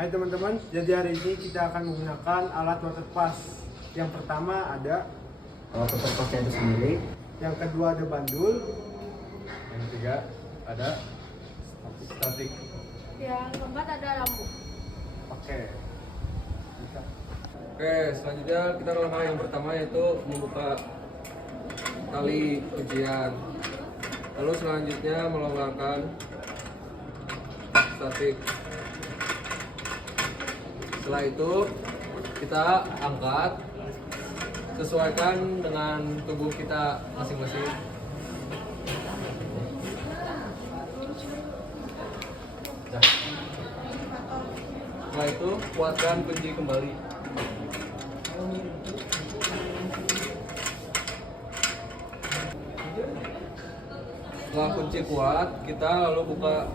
Hai teman-teman, jadi hari ini kita akan menggunakan alat water pass. Yang pertama ada water pass itu sendiri. Yang kedua ada bandul. Yang ketiga ada statik. Yang keempat ada lampu. Oke. Bisa. Oke, selanjutnya kita langkah yang pertama yaitu membuka tali kuncian. Lalu selanjutnya melonggarkan statik. Setelah itu kita angkat, sesuaikan dengan tubuh kita masing-masing. Setelah itu kuatkan kunci kembali. Setelah kunci kuat, kita lalu buka.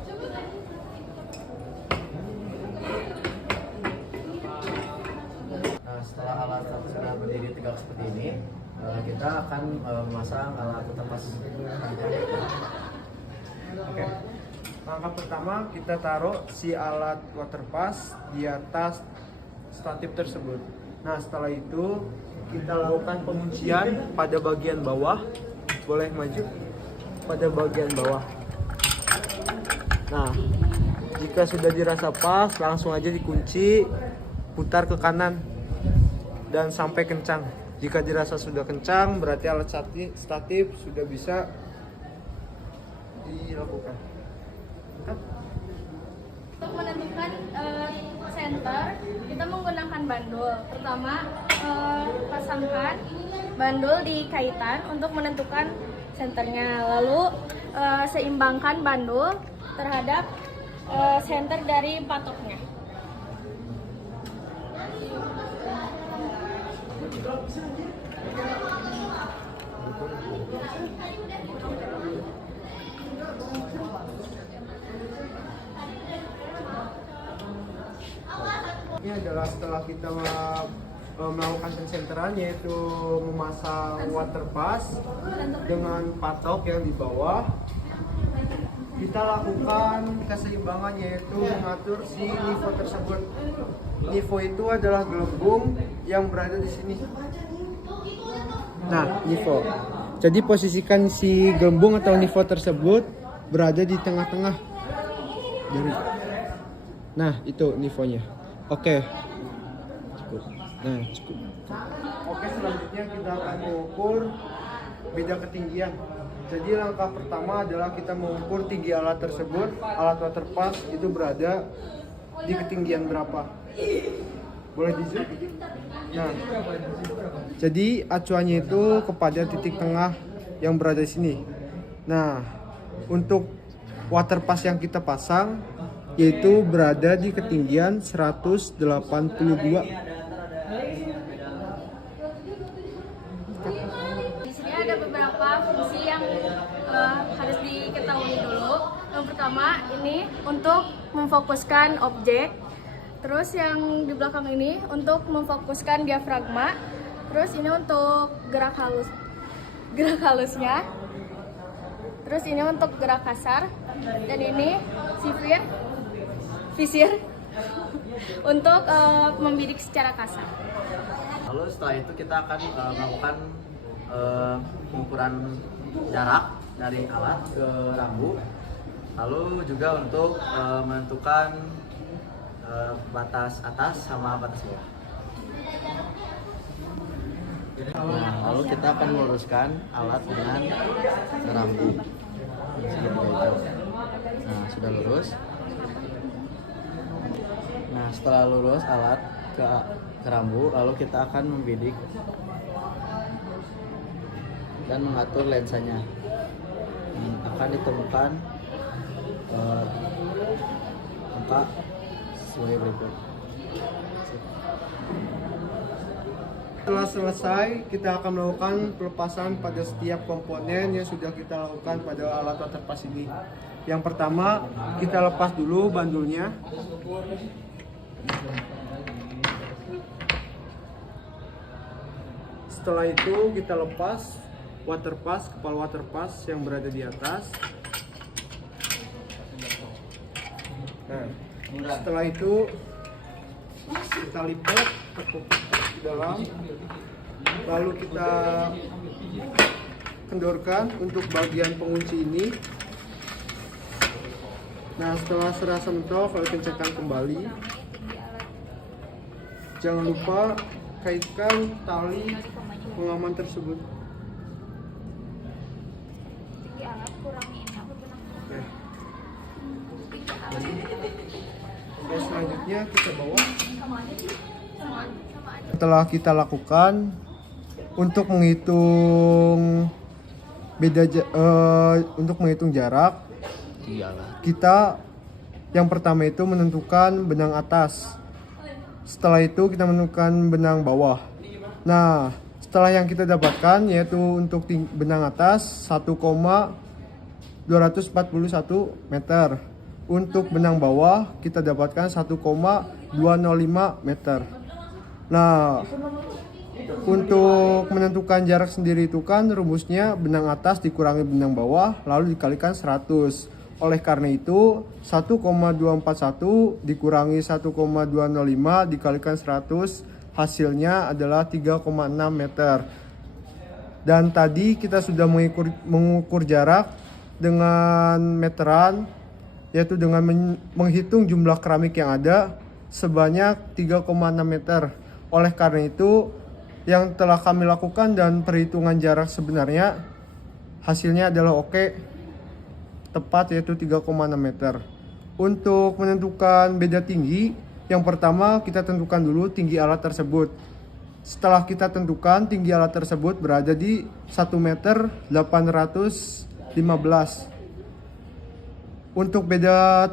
Nah, setelah alat sudah berdiri tegak seperti ini, kita akan memasang alat water pass. Oke. Langkah pertama kita taruh si alat water pass di atas statif tersebut. Nah, setelah itu kita lakukan penguncian pada bagian bawah. Boleh maju pada bagian bawah. Nah, jika sudah dirasa pas, langsung aja dikunci, putar ke kanan dan sampai kencang. Jika dirasa sudah kencang, berarti alat statif sudah bisa dilakukan. Untuk menentukan center, kita menggunakan bandul. Pertama, pasangkan bandul di kaitan untuk menentukan senternya. Lalu seimbangkan bandul terhadap senter dari patoknya. Ini adalah setelah kita melakukan pensenteran, yaitu memasang water pass dengan patok yang di bawah. Kita lakukan keseimbangan, yaitu mengatur si nivo tersebut. Nivo itu adalah gelembung yang berada di sini. Nah, nivo. Jadi posisikan si gelembung atau nivo tersebut berada di tengah-tengah. Nah, itu nivonya. Oke. Cukup. Nah, cukup. Oke, selanjutnya kita akan mengukur beda ketinggian. Jadi langkah pertama adalah kita mengukur tinggi alat tersebut. Alat water pass itu berada di ketinggian berapa? Boleh di zoom? Nah, jadi acuannya itu kepada titik tengah yang berada di sini. Nah, untuk water pass yang kita pasang yaitu berada di ketinggian 182. Di sini ada beberapa fungsi yang harus diketahui dulu. Yang pertama, ini untuk memfokuskan objek. Terus yang di belakang ini untuk memfokuskan diafragma. Terus ini untuk gerak halusnya. Terus ini untuk gerak kasar. Dan ini visir untuk membidik secara kasar. Lalu setelah itu kita akan melakukan pengukuran jarak dari alat ke rambu. Lalu juga untuk menentukan batas atas sama batas bawah. Nah, lalu kita akan meluruskan alat dengan rambu segitiga itu. Nah, sudah lurus. Nah, setelah lurus alat ke rambu, lalu kita akan membidik dan mengatur lensanya. Akan ditemukan angka sebagai berikut. Setelah selesai, kita akan melakukan pelepasan pada setiap komponen yang sudah kita lakukan pada alat water pass ini. Yang pertama, kita lepas dulu bandulnya. Setelah itu kita lepas water pass, kepala water pass yang berada di atas. Nah, setelah itu kita lipat, tekuk di dalam, lalu kita kendorkan untuk bagian pengunci ini. Nah, setelah serasa mentok, lalu kencangkan kembali. Jangan lupa kaitkan tali pengaman tersebut. Oke, selanjutnya kita bawa. Setelah kita lakukan untuk menghitung untuk menghitung jarak, kita yang pertama itu menentukan benang atas. Setelah itu kita menentukan benang bawah. Nah, setelah yang kita dapatkan yaitu untuk benang atas 1,241 meter. Untuk benang bawah kita dapatkan 1,205 meter. Nah, untuk menentukan jarak sendiri itu kan rumusnya benang atas dikurangi benang bawah lalu dikalikan 100. Oleh karena itu 1,241 dikurangi 1,205 dikalikan 100 hasilnya adalah 3,6 meter. Dan tadi kita sudah mengukur jarak dengan meteran, yaitu dengan menghitung jumlah keramik yang ada sebanyak 3,6 meter. Oleh karena itu yang telah kami lakukan dan perhitungan jarak sebenarnya hasilnya adalah oke, tepat yaitu 3,6 meter. Untuk menentukan beda tinggi, yang pertama kita tentukan dulu tinggi alat tersebut. Setelah kita tentukan tinggi alat tersebut berada di 1 meter 815. Untuk beda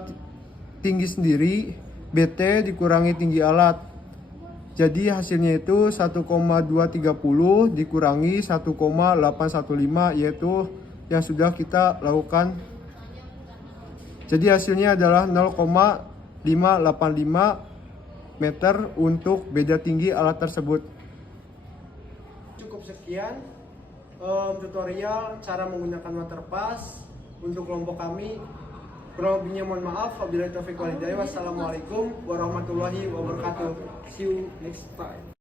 tinggi sendiri, BT dikurangi tinggi alat. Jadi hasilnya itu 1,230 dikurangi 1,815 yaitu yang sudah kita lakukan. Jadi hasilnya adalah 0,585 meter untuk beda tinggi alat tersebut. Cukup sekian tutorial cara menggunakan waterpass untuk kelompok kami. Kurang lebihnya mohon maaf. Wabillahi taufiq wal hidayah. Wassalamualaikum warahmatullahi wabarakatuh. See you next time.